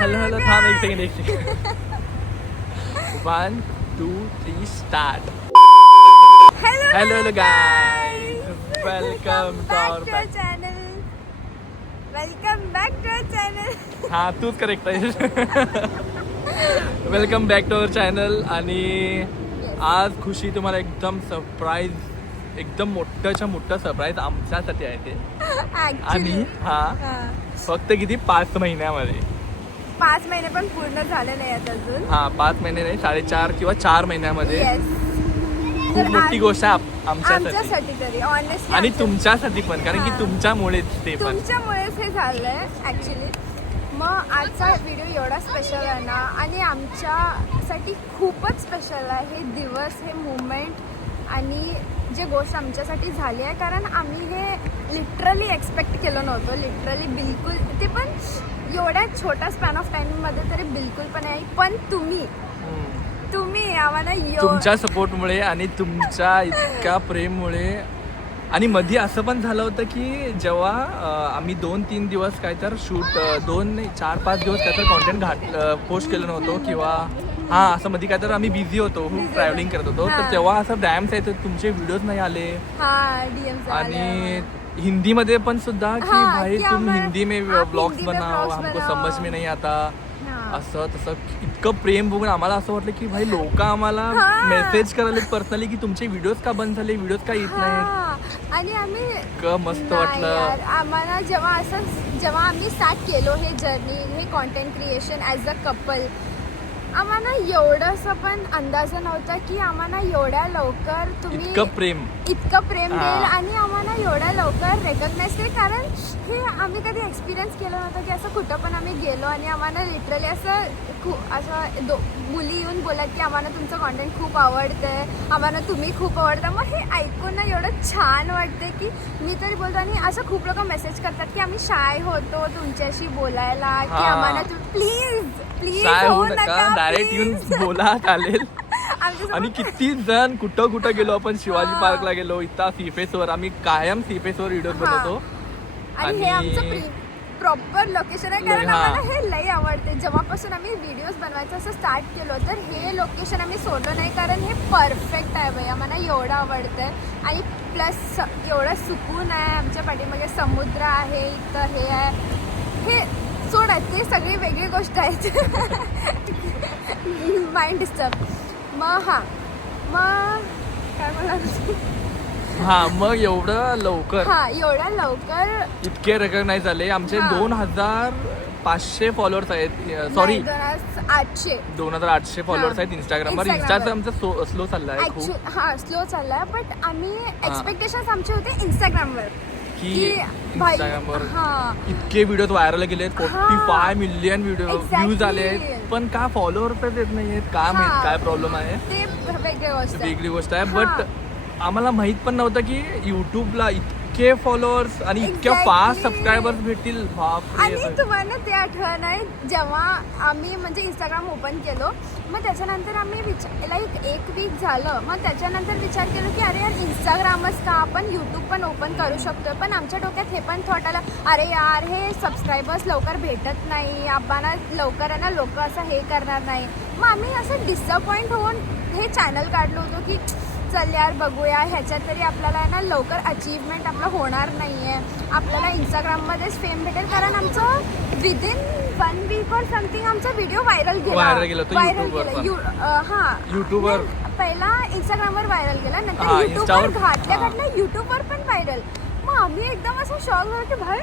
Hello थांब एक second 1 2 3 start. Hello guys, welcome to our channel. Welcome back to our channel. हा तूच correct आहेस. Welcome back to our channel. आणि आज खुशी तुम्हाला एकदम सरप्राईज, एकदम मोठं सरप्राईज आमच्यासाठी आहे ते. आणि फक्त किती 5 महिन्यामध्ये. 5 महिने पण पूर्ण झाले नाही आहेत अजून. 5 महिने नाही, 4.5 किंवा 4 महिन्यामध्ये. खूप मोठी गोष्ट आहे आमच्यासाठी तरी ऑनेस्टली, आणि तुमच्यासाठी पण, कारण की तुमच्यामुळेच ते पण तुमच्यामुळेच हे झालंय ऍक्च्युली. मग आजचा व्हिडिओ एवढा स्पेशल आहे ना, आणि आमच्यासाठी खूपच स्पेशल आहे हे दिवस, हे मुवमेंट आणि जे गोष्ट आमच्यासाठी झाली आहे. कारण आम्ही हे लिटरली एक्सपेक्ट केलं नव्हतं, लिटरली बिलकुल. ते पण एवढ्या छोट्या स्पॅन ऑफ टाइममध्ये तरी बिलकुल पण नाही. पण तुम्ही आम्हाला तुमच्या सपोर्टमुळे आणि तुमच्या इतक्या प्रेममुळे. आणि मध्ये असं पण झालं होतं की जेव्हा आम्ही 2-3 दिवस काय तर शूट, 4-5 दिवस काय तर कॉन्टेंट पोस्ट केलं नव्हतं, किंवा असं मध्ये काय तर आम्ही बिझी होतो, खूप ट्रॅव्हलिंग करत होतो. तर तेव्हा असं डॅम्स आहेत, तुमचे व्हिडिओज नाही आले. आणि हिंदीमध्ये पण सुद्धा की भाई तुम हिंदी में ब्लॉग्स बनाओ, हमको समझ में नाही आता, असं तसं. इतकं प्रेम बघून आम्हाला असं वाटलं की भाई लोक आम्हाला मेसेज करायला पर्सनली की तुमचे व्हिडिओज का बंद झाले, व्हिडिओज का येत नाहीत. आणि आम्ही इतकं मस्त वाटलं आम्हाला जेव्हा आम्ही स्टार्ट केलो हे जर्नी, हे content creation as a couple. आम्हाला एवढंसं पण अंदाज नव्हता की आम्हाला एवढ्या लवकर तुम्ही इतकं प्रेम देईल आणि आम्हाला एवढ्या लवकर रेकग्नाइज केलं. कारण हे आम्ही कधी एक्सपिरियन्स केलं नव्हतं की असं कुठं पण आम्ही गेलो आणि आम्हाला लिटरली असं मुली येऊन बोलत की आम्हाला तुमचं कॉन्टेंट खूप आवडतंय, आम्हाला तुम्ही खूप आवडतं. मग हे ऐकून ना एवढं छान वाटतं की मी तरी बोलतो. आणि असं खूप लोक मेसेज करतात की आम्ही शाय होतो तुमच्याशी बोलायला, की आम्हाला प्लीज होऊ नका, डायरेक्ट येऊन बोला चालेल. आणि किती जण कुठं गेलो आपण, शिवाजी पार्कला गेलो, इथं सीफेसवर. आम्ही कायम सीफेसवर व्हिडिओ बनवतो. आणि हे आमचं प्रॉपर लोकेशन आहे, कारण आम्हाला हे लई आवडते. जेव्हापासून आम्ही व्हिडिओज बनवायचं असं स्टार्ट केलो, तर हे लोकेशन आम्ही सोडलं नाही, कारण हे परफेक्ट आहे बाई. आम्हाला एवढं आवडतंय. आणि प्लस एवढं सुकून आहे आमच्या पाठीमागे, समुद्र आहे इथं, हे आहे, हे सोडा, ते सगळी वेगळी गोष्ट आहे. Mind disturb. मग काय बोला, मग एवढ्या लवकर इतके रेकग्नाइज झाले. आमचे 2500 फॉलोअर्स आहेत, सॉरी 2800 फॉलोअर्स आहेत इंस्टाग्रामवर. इंस्टाचं आमचं स्लो चाललाय खूप. स्लो चाललाय. बट आम्ही एक्सपेक्टेशन्स आमचे होते इंस्टाग्रामवर की इंस्टाग्रामवर इतके व्हिडिओ व्हायरल गेलेत, 45 मिलियन व्ह्यूज आले, पण का फॉलोअर्सच येत नाहीयेत, काय माहित काय प्रॉब्लेम आहे. ते वेगळी गोष्ट आहे. बट आम्हाला माहित पण नव्हतं की युट्यूबला इतके फॉलोअर्स आणि इतक्या फास्ट सबस्क्रायबर्स भेटतील. आणि तुम्हाला ते आठवण आहे जेव्हा आम्ही म्हणजे इंस्टाग्राम ओपन केलो, मग त्याच्यानंतर आम्ही एक वीक झालं, मग त्याच्यानंतर विचार केला की अरे यार इंस्टाग्रामच का, आपण यूट्यूब पण ओपन करू शकतो. पण आमच्या डोक्यात हे पण थॉट आला, अरे यार हे सबस्क्रायबर्स लवकर भेटत नाही, आम्हाला लवकर आहे ना लोक असं हे करणार नाही. मग आम्ही असं डिसअपॉइंट होऊन हे चॅनल काढलो होतो की चल यार बघूया, ह्याच्यात तरी आपल्याला आहे ना लवकर अचीवमेंट आपलं होणार नाही आहे, आपल्याला इंस्टाग्राममध्येच फेम भेटेल. कारण आमचं विदिन 1 वीक और समथिंग आमचा व्हिडिओ व्हायरल गेला. युट्यूबवर पहिला इंस्टाग्रामवर व्हायरल गेला, नंतर युट्यूबवर घातल्या युट्यूबवर पण व्हायरल. मग आम्ही एकदम असं शॉक झालो की भाई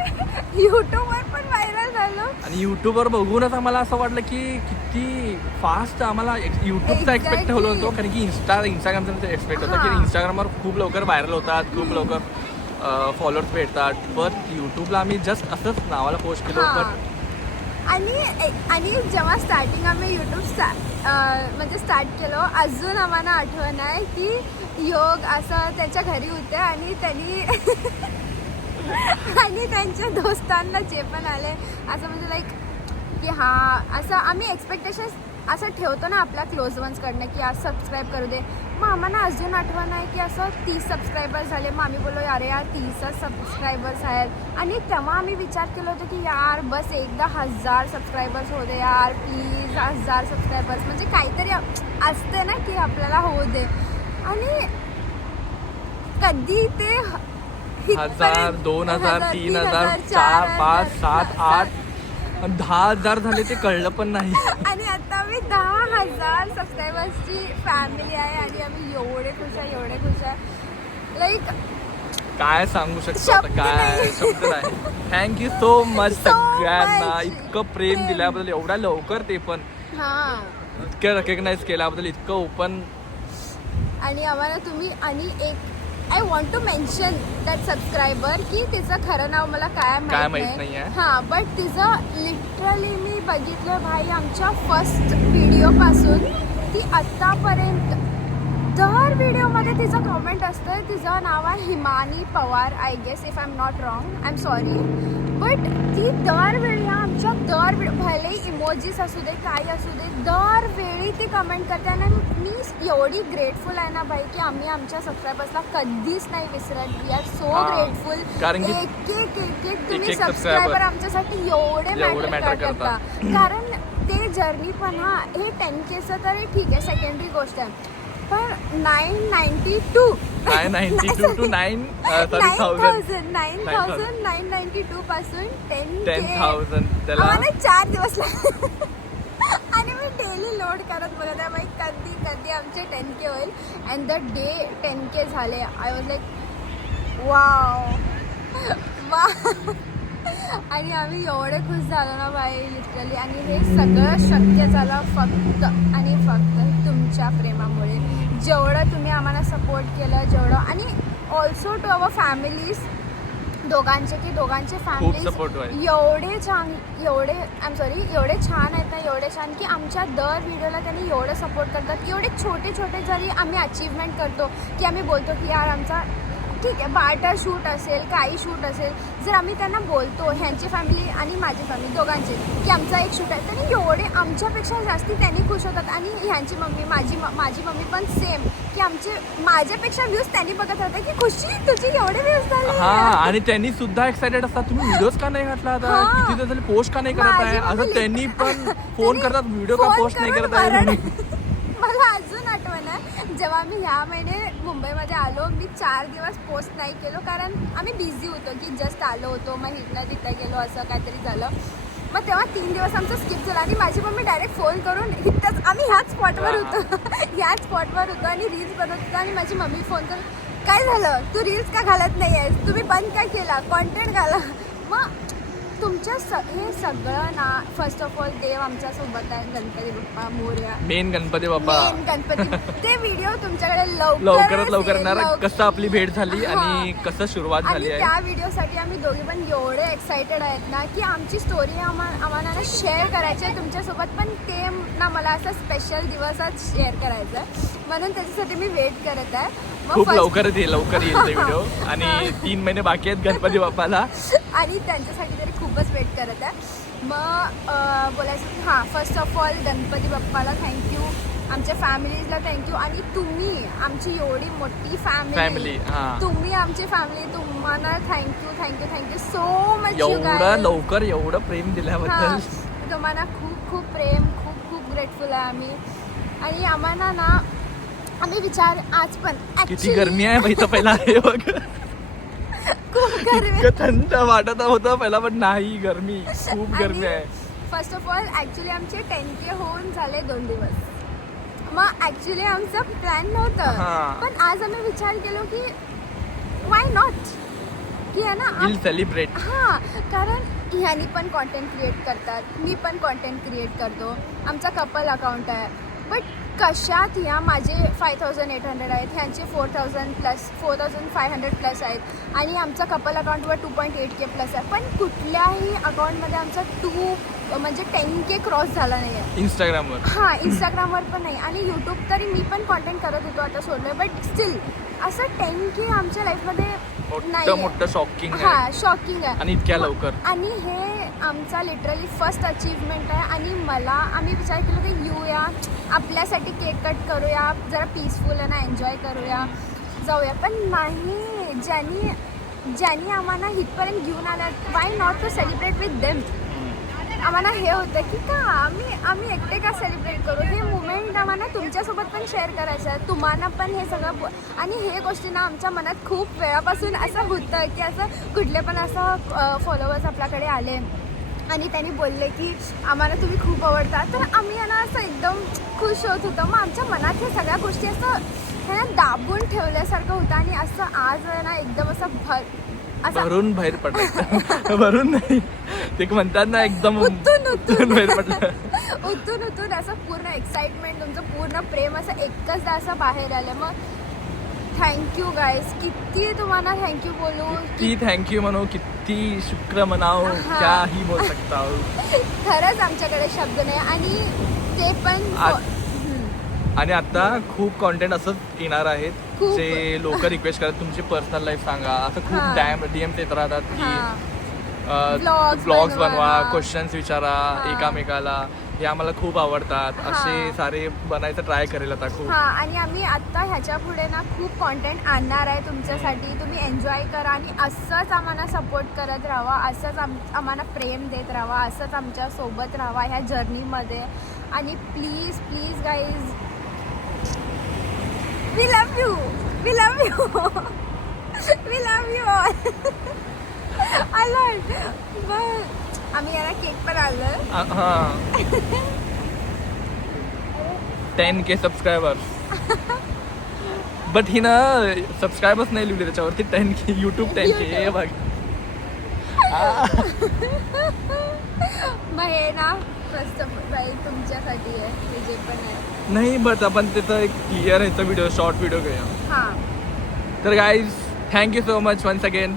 युट्यूबवर पण व्हायरल झालो. आणि युट्यूबवर बघूनच आम्हाला असं वाटलं की किती फास्ट आम्हाला युट्यूबचा एक्सपेक्ट ठेवलं होतो, कारण की इंस्टाग्रामचा एक्सपेक्ट होता की इंस्टाग्रामवर खूप लवकर व्हायरल होतात, खूप लवकर फॉलोअर्स भेटतात. बट युट्यूबला आम्ही जस्ट असंच नावाला पोस्ट केलो. आणि जेव्हा स्टार्टिंग आम्ही युट्यूब म्हणजे स्टार्ट केलो, अजून आम्हाला आठवण आहे की योग असं त्यांच्या घरी होते आणि त्यांनी आणि त्यांच्या दोस्तांना जे पण आले असं म्हणजे लाईक की असं आम्ही एक्सपेक्टेशन्स असं ठेवतो ना आपल्या क्लोज वन्सकडनं की आज सबस्क्राईब करू दे. मग आम्हाला अजून आठवण आहे की असं 30 सबस्क्रायबर्स झाले. मग आम्ही बोललो अरे यार 30 सबस्क्रायबर्स आहेत. आणि तेव्हा आम्ही विचार केला होता की यार बस एकदा 1000 सबस्क्रायबर्स होऊ दे यार प्लीज, 1000 सबस्क्रायबर्स म्हणजे काहीतरी असते ना की आपल्याला होऊ दे. आणि कधी ते 1000, 2000, 3000, 4, 5, 7, 8 10,000 झाले ते कळलं पण नाही. आणि आता आम्ही 10,000 सबस्क्रायबर्सची फॅमिली आहे आणि आम्ही एवढे खुश आहे लाईक काय सांगू शकतो शब्द आता, काय नाही. शब्द नाही. थँक्यू सो मच So सगळ्यांना much. इतकं प्रेम दिल्याबद्दल, एवढ्या लवकर ते पण हां. इतकं रेकग्नाइज केल्याबद्दल, इतकं ओपन. आणि आम्हाला तुम्ही आणि एक I want to mention that subscriber की तिचं खरं नाव मला काय माहित नाहीये. हां बट तिचं लिटरली मी बघितलं भाई आमच्या फर्स्ट व्हिडिओपासून ती आत्तापर्यंत दर व्हिडिओमध्ये तिचं कॉमेंट असतं. तिचं नाव आहे Himani Pawar I guess if I am not wrong, I am sorry. But ती दरवेळी आमच्या भले इमोजीस असू दे काही असू दे दरवेळी ती कमेंट करते. आणि मी एवढी ग्रेटफुल आहे ना भाई की आम्ही आमच्या सबस्क्रायबर्सला कधीच नाही विसरत. We are so grateful. कारण की एक तुम्ही एक सबस्क्रायबर आमच्यासाठी एवढे मॅटर करता. कारण ते जर्नी पण हे 10Kचं तरी ठीक आहे सेकंडरी गोष्ट आहे. पण 992 टू 9,992 पासून 10,000 त्याला आम्हाला 4 दिवस लागले. आणि मी डेली लोड करत बघत आहे बाई कधी आमचे 10K होईल. अँड द डे 10K झाले आय वॉज लाईक वाव. आणि आम्ही एवढे खुश झालो ना बाई लिटरली. आणि हे सगळं शक्य झालं फक्त आणि फक्त तुमच्या प्रेमामुळे. जेवढं तुम्ही आम्हाला सपोर्ट केलं जेवढं, आणि ऑल्सो टू अवर फॅमिलीज दोघांचे फॅमिलीज एवढे छान एवढे छान आहेत ना, एवढे छान की आमच्या दर व्हिडिओला त्यांनी एवढं सपोर्ट करतात. एवढे छोटे जरी आम्ही अचीवमेंट करतो की आम्ही बोलतो की यार आमचा ठीक आहे बाटा शूट असेल काही शूट असेल, जर आम्ही त्यांना बोलतो ह्यांची फॅमिली आणि माझी फॅमिली दोघांची की आमचा एक शूट आहे, त्यांनी एवढे आमच्यापेक्षा जास्ती त्यांनी खुश होतात. आणि ह्यांची मम्मी माझी मम्मी पण सेम की माझ्यापेक्षा व्ह्यूज त्यांनी बघत होते की खुशी तुझी एवढे व्ह्यूज झाले. आणि त्यांनी सुद्धा एक्साइटेड असतात तुम्ही व्हिडिओज का नाही घातला आता, किती दिवस झाले पोस्ट का नाही करत आहे, असं त्यांनी पण फोन करतात व्हिडिओ का पोस्ट नाही करत आहे. मला अजून आठवण आहे जेव्हा आम्ही ह्या महिने मुंबईमध्ये आलो, मी 4 दिवस पोस्ट नाही केलो कारण आम्ही बिझी होतो की जस्ट आलो होतो, मग इथनं तिथं गेलो असं काहीतरी झालं. मग तेव्हा 3 दिवस आमचं स्किप झालं. आणि माझी मम्मी डायरेक्ट फोन करून इथंच आम्ही ह्याच स्पॉटवर होतो आणि रील्स बनवत होतो. आणि माझी मम्मी फोन करून काय झालं तू रील्स का घालत नाही आहेस, तुम्ही बंद काय केला, कॉन्टेंट घाला. मग तुमच्या हे सगळं ना फर्स्ट ऑफ ऑल देव आमच्या सोबत आहे. गणपती बाप्पा मोरया, मेन गणपती बाप्पा, गणपती. ते व्हिडिओ तुमच्याकडे लवकरात येणार. कसं आपली भेट झाली आणि कसं सुरुवात झाली आहे. त्या व्हिडिओसाठी आम्ही दोघे पण एवढे एक्सायटेड आहेत ना की आमची स्टोरी आम्हाला ना शेअर करायची आहे तुमच्यासोबत. पण ते ना मला असं स्पेशल दिवसात शेअर करायचं आहे म्हणून त्याच्यासाठी मी वेट करत आहे. खूप लवकर येईल ते व्हिडिओ. आणि 3 महिने बाकी आहेत गणपती बाप्पाला आणि त्यांच्यासाठी तरी खूपच वेट करत आहे. मग बोलायचं की फर्स्ट ऑफ ऑल गणपती बाप्पाला थँक्यू, आमच्या फॅमिलीजला थँक्यू. आणि तुम्ही आमची एवढी मोठी फॅमिली तुम्ही आमची फॅमिली, तुम्हाला थँक्यू सो मच. एवढं लवकर एवढं प्रेम दिल्याबद्दल तुम्हाला खूप खूप प्रेम, खूप ग्रेटफुल आहे आम्ही. आणि आम्हाला ना आम्ही विचार आज पण किती गरमी आहे माहिती पहिला आहे बघ, खूप गरमी, थंड वाटत होतं पहिला पण नाही, गरमी खूप गरमी आहे. फर्स्ट ऑफ ऑल ॲक्च्युली आमचे 10K होऊन झाले 2 दिवस. मग ॲक्च्युली आमचं प्लॅन नव्हतं पण आज आम्ही विचार केलो की वाय नॉट की आहे ना विल सेलिब्रेट. कारण ह्यानी पण कॉन्टेंट क्रिएट करतात, मी पण कॉन्टेंट क्रिएट करतो, आमचा कपल अकाउंट आहे. बट कशात ह्या माझे 5,800 आहेत, ह्यांचे 4,500 प्लस आहेत. आणि आमचा कपल अकाउंटवर 2.8K प्लस आहे. पण कुठल्याही अकाउंटमध्ये आमचा 10K क्रॉस झाला नाही आहे. इंस्टाग्रामवर पण नाही. आणि यूट्यूब तरी मी पण कॉन्टेंट करत होतो, आता सोडलं. बट स्टील असं 10K आमच्या लाईफमध्ये मोठं मोठं शॉकिंग हा आहे शॉकिंग आहे आणि इतक्या लवकर. आणि हे आमचा लिटरली फर्स्ट अचीवमेंट आहे. आणि आम्ही विचार केला की येऊया आपल्यासाठी केक कट करूया, जरा पीसफुल आहे ना, एन्जॉय करूया, जाऊया. पण नाही, ज्यांनी आम्हाला इथपर्यंत घेऊन आला, why not to celebrate with them. आम्हाला हे होतं की का आम्ही एकटे का सेलिब्रेट करू. हे मुमेंट आम्हाला तुमच्यासोबत पण शेअर करायचं आहे, तुम्हाला पण हे सगळं. आणि हे गोष्टी ना आमच्या मनात खूप वेळापासून असं होतं की असं कुठले पण असं फॉलोअर्स आपल्याकडे आले आणि त्यांनी बोलले की आम्हाला तुम्ही खूप आवडता, तर आम्ही ना असं एकदम खुश होत होतो. मग आमच्या मनात हे सगळ्या गोष्टी असं हे ना दाबून ठेवल्यासारखं होतं. आणि असं आज ना एकदम असं भरून बाहेर पडलं. भरून नाही, ते म्हणतात ना एकदम उतून बाहेर पडलं. उतून असं पूर्ण एक्साइटमेंट, तुमचं पूर्ण प्रेम असं एकचदा असं बाहेर आलं. मग थँक्यू गाईज, किती तुम्हाला थँक्यू बोलू, किती थँक्यू म्हणू, किती शुक्र मनाओ, क्या ही बोल सकता हूँ. खरंच आमच्याकडे शब्द नाही. आणि ते पण आणि आता खूप कॉन्टेंट असंच येणार आहेत खूप. जे लोक रिक्वेस्ट करतात तुमची पर्सनल लाईफ सांगा. असं खूप डीएम येत राहतात की ब्लॉग्स बनवा, क्वेश्चन्स विचारा एकामेकाला, हे आम्हाला खूप आवडतात. असे सारे बनायचं ट्राय करेल आता खूप. आणि आम्ही आता ह्याच्या पुढे ना खूप कॉन्टेंट आणणार आहे तुमच्यासाठी. तुम्ही एन्जॉय करा आणि असंच आम्हाला सपोर्ट करत राहा, असंच आम्हाला प्रेम देत राहा, असंच आमच्या सोबत राहा ह्या जर्नीमध्ये. आणि please please guys, we love you all. Alert. मग आम्ही याला केक पण आणलं. हां 10K सबस्क्रायबर्स. बट ही ना सबस्क्रायबर्स नाही लिहिले त्याच्यावरती 10K, यूट्यूब 10K. हे बघ. मग हे ना फर्स्ट तुमच्यासाठी आहे, हे जे पण आहे. नाही, बट आपण त्याचा एक क्लिअर ह्याचा व्हिडिओ, शॉर्ट व्हिडिओ घेऊया. तर guys, thank you so much once again.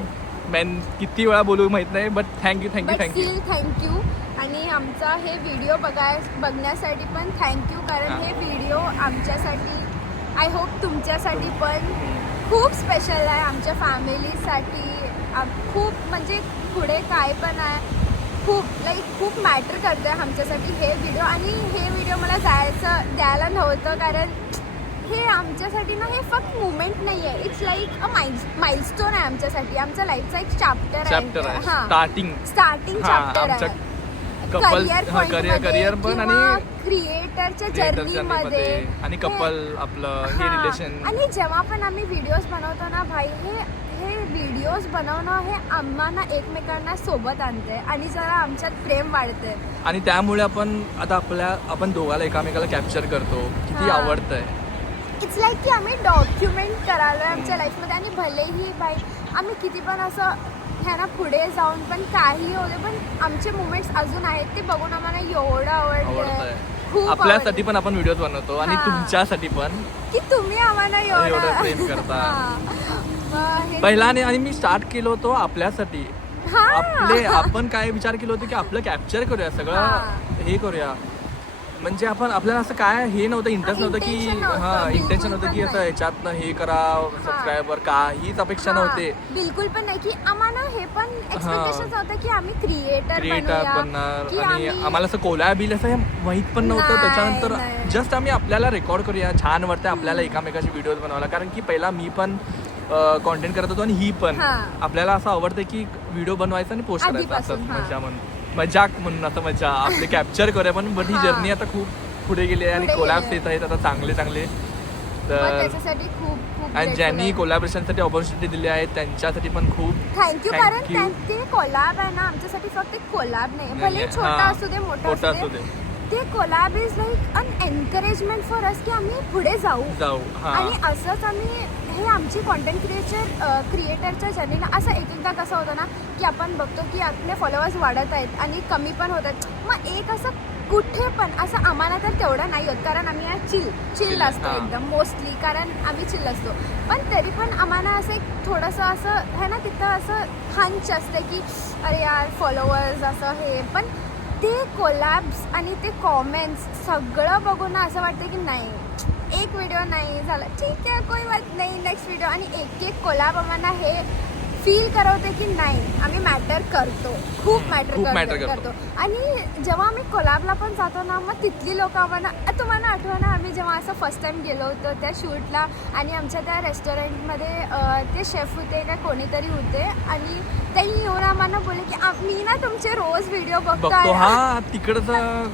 Man किती वेळा बोलू माहित नाही, बट थँक्यू. थँक्यू. आणि आमचा हे व्हिडिओ बघण्यासाठी पण थँक्यू. कारण हे व्हिडिओ आमच्यासाठी, आय होप तुमच्यासाठी पण खूप स्पेशल आहे, आमच्या फॅमिलीसाठी. खूप म्हणजे पुढे काय पण आहे, खूप मॅटर करते आमच्यासाठी हे व्हिडिओ. आणि हे व्हिडिओ मला द्यायला नव्हतं, कारण हे आमच्यासाठी ना हे फक्त मुवमेंट नाही आहे, इट्स लाईक अ माइलस्टोन आहे आमच्यासाठी. आमच्या लाईफचा एक चॅप्टर आहे. स्टार्टिंग चॅप्टर आहे करिअर पण आणि क्रिएटरच्या जर्नीमध्ये आणि कपल आपलं हे रिलेशन. आणि जेव्हा पण आम्ही व्हिडिओज बनवतो ना भाई, हे व्हिडिओज बनवणं हे आम्हाला एकमेकांना सोबत आणते आणि जरा आमच्यात प्रेम वाढते. आणि त्यामुळे आपण दोघाला एकामेकाला कॅप्चर करतो, किती आवडतंय. इट्स लाईक की आम्ही डॉक्युमेंट करायला आमच्या लाईफमध्ये. आणि भलेही बाई आम्ही किती पण असं ह्याना पुढे जाऊन पण काही होते, पण आमचे मुमेंट्स अजून आहेत, ते बघून आम्हाला एवढं आवडतंय. खूप आपल्यासाठी पण आपण व्हिडिओज बनवतो आणि तुमच्यासाठी पण, की तुम्ही आम्हाला एवढं प्रेम करता. पहिला आणि मी स्टार्ट केलं होतं आपल्यासाठी. आपण काय विचार केलं होतं की आपलं कॅप्चर करूया, सगळं हे करूया. म्हणजे आपल्याला असं काय हे नव्हतं, इंटरेस्ट नव्हतं की इंटेन्शन नव्हतं की असं ह्याच्यातनं हे करा, सबस्क्रायबर, काहीच अपेक्षा नव्हते बिलकुल पण नाही. की आम्हाला हे पण एक्सपेक्टेशन होतं की आम्ही क्रिएटर बनणार. आणि आम्हाला असं कोलॅब येईल असं माहित पण नव्हतं. त्याच्यानंतर जस्ट आम्ही आपल्याला रेकॉर्ड करूया, छान वाटतं आपल्याला एकामेकाचे व्हिडिओज बनवायला. कारण की पहिला मी पण कॉन्टेंट करत होतो आणि ही पण, आपल्याला असं आवडतं की व्हिडिओ बनवायचा आणि पोस्ट करायचा, असं मजाक म्हणून असं मजा आपले कॅप्चर करूया. पण बट ही जर्नी आता खूप पुढे गेली आहे आणि कोलॅब्स येत आहेत आता चांगले. तर आणि ज्यांनी कोलॅबरेशनसाठी ऑपॉर्च्युनिटी दिली आहे त्यांच्यासाठी पण खूप थँक्यू. कारण ते कोलॅब आहे ना आमच्यासाठी फक्त एक कोलॅब नाही, भले छोटा असू दे मोठा असू दे, ते collab is like an encouragement for us की आम्ही पुढे जाऊ. आणि असंच आम्ही हे आमची कॉन्टेंट क्रिएटरच्या जर्नीला असं एकदा कसं होतं ना की आपण बघतो की आपले फॉलोअर्स वाढत आहेत आणि कमी पण होत आहेत. मग एक असं कुठे पण असं आम्हाला तर तेवढं नाही होत, कारण आम्ही चिल असतो एकदम मोस्टली, कारण आम्ही चिल असतो. पण तरी पण आम्हाला असं एक थोडंसं असं है ना, तिथं असं हंच असते की अरे यार फॉलोअर्स असं हे. पण ते कोलॅब्स आणि ते कॉमेंट्स सगळं बघून असं वाटतं की नाही, एक व्हिडिओ नाही झाला ठीक आहे, कोई बात नाही, नेक्स्ट व्हिडिओ. आणि एक कोलॅब आम्हाला हे फील करवते की नाही आम्ही मॅटर करतो, खूप खूप matter मॅटर करतो. करतो. आणि जेव्हा आम्ही कोलॅबला पण जातो ना, मग तिथली लोक आम्हाला, तुम्हाला आठवण आम्ही जेव्हा असं फर्स्ट टाइम गेलो होतो त्या शूटला, आणि आमच्या त्या रेस्टॉरंटमध्ये ते शेफ होते का कोणीतरी होते, आणि त्यांनी येऊन आम्हाला बोलले की मी ना तुमचे रोज व्हिडिओ बघतो. बघतो. हा तिकडचं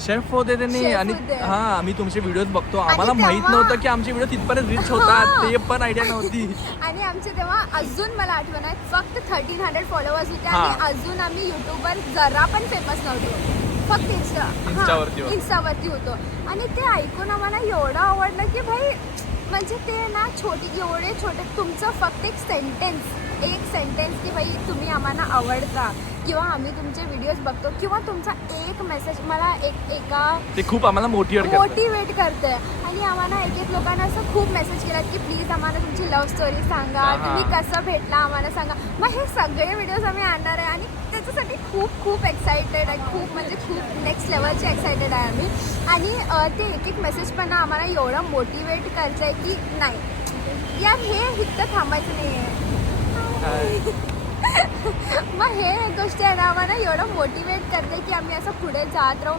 शेफ होते त्यांनी, Chef आणि होते. हा आम्ही तुमचे व्हिडिओ बघतो. आम्हाला तेव्हा- माहित नव्हतं की आमचे व्हिडिओ तिथपर्यंत रिच होतात, हा. ते पण आयडिया नव्हती. आणि आमचे तेव्हा अजून मला आठवण आहे फक्त 1300 फॉलोअर्स होते, हा. आणि अजून आम्ही युट्यूबवर जरा पण फेमस नव्हतो, फक्त Instaवरती होतो. इन्स्टावरती होतो. आणि ते ऐकून आम्हाला एवढं आवडलं की भाई, म्हणजे ते ना एवढे छोटे, तुमचं फक्त एक सेंटेन्स की भाई तुम्ही आम्हाला आवडता, किंवा आम्ही तुमचे व्हिडिओज बघतो, किंवा तुमचा एक मेसेज मला एका ते खूप आम्हाला मोटिवेट करते. आणि आम्हाला एक लोकांना असं खूप मेसेज केलात की प्लीज आम्हाला तुमची लव्ह स्टोरी सांगा, हा. तुम्ही कसं भेटला आम्हाला सांगा. मग हे सगळे व्हिडिओज आम्ही आणणार आहे, आणि त्याच्यासाठी खूप एक्सायटेड आहे, खूप नेक्स्ट लेवलचे एक्सायटेड आहे आम्ही. आणि ते एक मेसेज पण आम्हाला एवढं मोटिवेट करायचं आहे की नाही यार, हे इतकं थांबायचं नाही आहे. मग हे गोष्टी आहे ना, आम्हाला एवढं मोटिवेट करते की आम्ही असं पुढे जात राहू.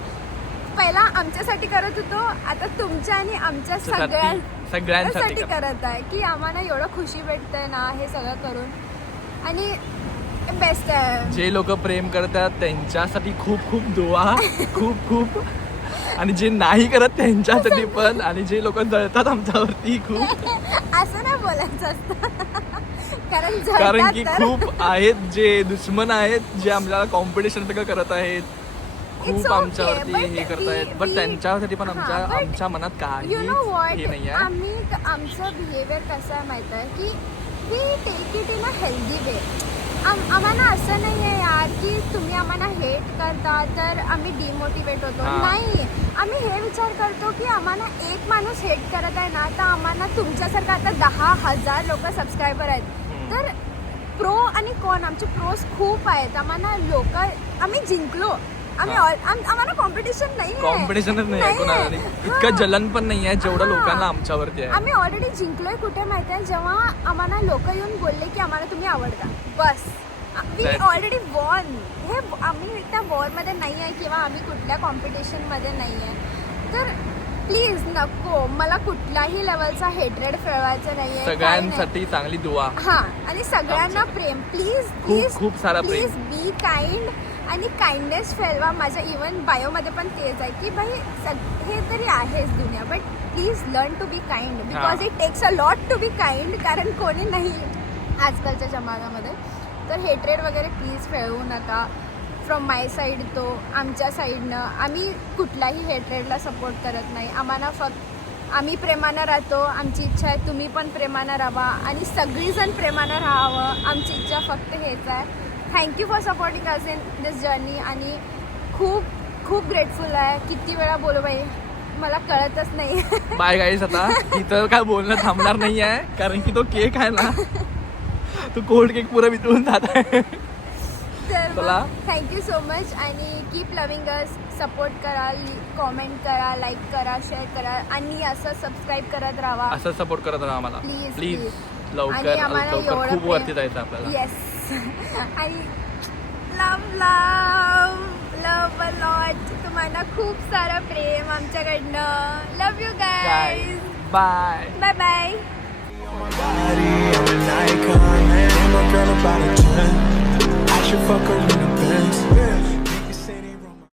पहिला आमच्यासाठी करत होतो, आता तुमच्या आणि आमच्या सगळ्यांसाठी करत आहे, की आम्हाला एवढं खुशी भेटतंय ना हे सगळं करून. आणि बेस्ट आहे. जे लोक प्रेम करतात त्यांच्यासाठी खूप दुआ, खूप आणि जे नाही करत त्यांच्यासाठी पण, आणि जे लोक जळतात आमच्यावरती खूप, असं नाही बोलायचं असतं. कारण की खूप आहेत जे दुश्मन आहेत, जे आम्हाला कॉम्पिटिशन सगळं करत आहेत, खूप आमच्यावरती हे करतायत. बट त्यांच्यासाठी पण आमच्या मनात काही यू नो व्हॉट, हे नाही आहे. आम्ही आमचं बिहेवियर कसं आहे माहिती आहे की we take it in a healthy way. आम्हाला असं नाही आहे यार की तुम्ही आम्हाला हेट करता तर आम्ही डिमोटिवेट होतो. हा. नाही, आम्ही हे विचार करतो की आम्हाला एक माणूस हेट करत आहे ना, तर आम्हाला तुमच्यासारखं आता 10,000 लोक सबस्क्रायबर आहेत, तर प्रो आणि कॉन, आमचे प्रोस खूप आहेत. आम्हाला लोक, आम्ही जिंकलो, आम्हाला कॉम्पिटिशन नाही आहे, कॉम्पिटिशनच नाही आहे कोणाला, इतकं जलन पण नाही आहे जेवढं लोकांना आमच्यावरती आहे. आम्ही ऑलरेडी जिंकलोय. कुठे माहिती आहे, जेव्हा आम्हाला लोक येऊन बोलले की आम्हाला तुम्ही आवडता, बस वी ऑलरेडी वॉन. हे आम्ही त्या वॉरमध्ये नाही आहे, किंवा आम्ही कुठल्या कॉम्पिटिशनमध्ये नाही आहे. तर प्लीज नको, मला कुठल्याही लेवलचा हेट्रेड खेळवायचं नाही आहे. सगळ्यांसाठी चांगली दुआ. हा, आणि सगळ्यांना प्रेम, प्लीज खूप सारा प्रेम. प्लीज बी काइंड, आणि काइंडनेस फैलवा. माझ्या इवन बायोमध्ये पण तेच आहे की भाई हे तरी आहेच दुनिया, but please learn to be kind, because it takes a lot to be kind. कारण कोणी नाही आजकालच्या जमान्यामध्ये. तर हेट्रेड वगैरे प्लीज फैलवू नका फ्रॉम माय साईड. तो आमच्या साईडनं आम्ही कुठल्याही हेट्रेडला सपोर्ट करत नाही. आम्हाला फक्त आम्ही प्रेमानं राहतो. आमची इच्छा आहे तुम्ही पण प्रेमानं राहा, आणि सगळीजण प्रेमानं राहावं. आमची इच्छा फक्त हेच आहे. Thank you for supporting us in this journey. आणि खूप ग्रेटफुल आहे. किती वेळा बोलू बाई, मला कळतच नाही. बाय गाईस, आता इथं काय बोलणं थांबणार नाही आहे, कारण की तो केक आहे ना, तो कोल्ड केक पुरा वितळून जात आहे. तर थँक्यू सो मच, आणि कीप लव्हिंग अस. सपोर्ट करा, कॉमेंट करा, लाईक करा, शेअर करा, आणि असं सबस्क्राईब करत राहा. असं सपोर्ट करत राहा आम्हाला प्लीज. लवकर खूप वरती जायचं आपल्याला. येस. आणि लव अ लॉट. तुम्हाला खूप सारं प्रेम आमच्याकडनं. Love you guys. Bye bye. I'm an icon, man. Ain't no girl about a 10. I should fuck her in the Benz.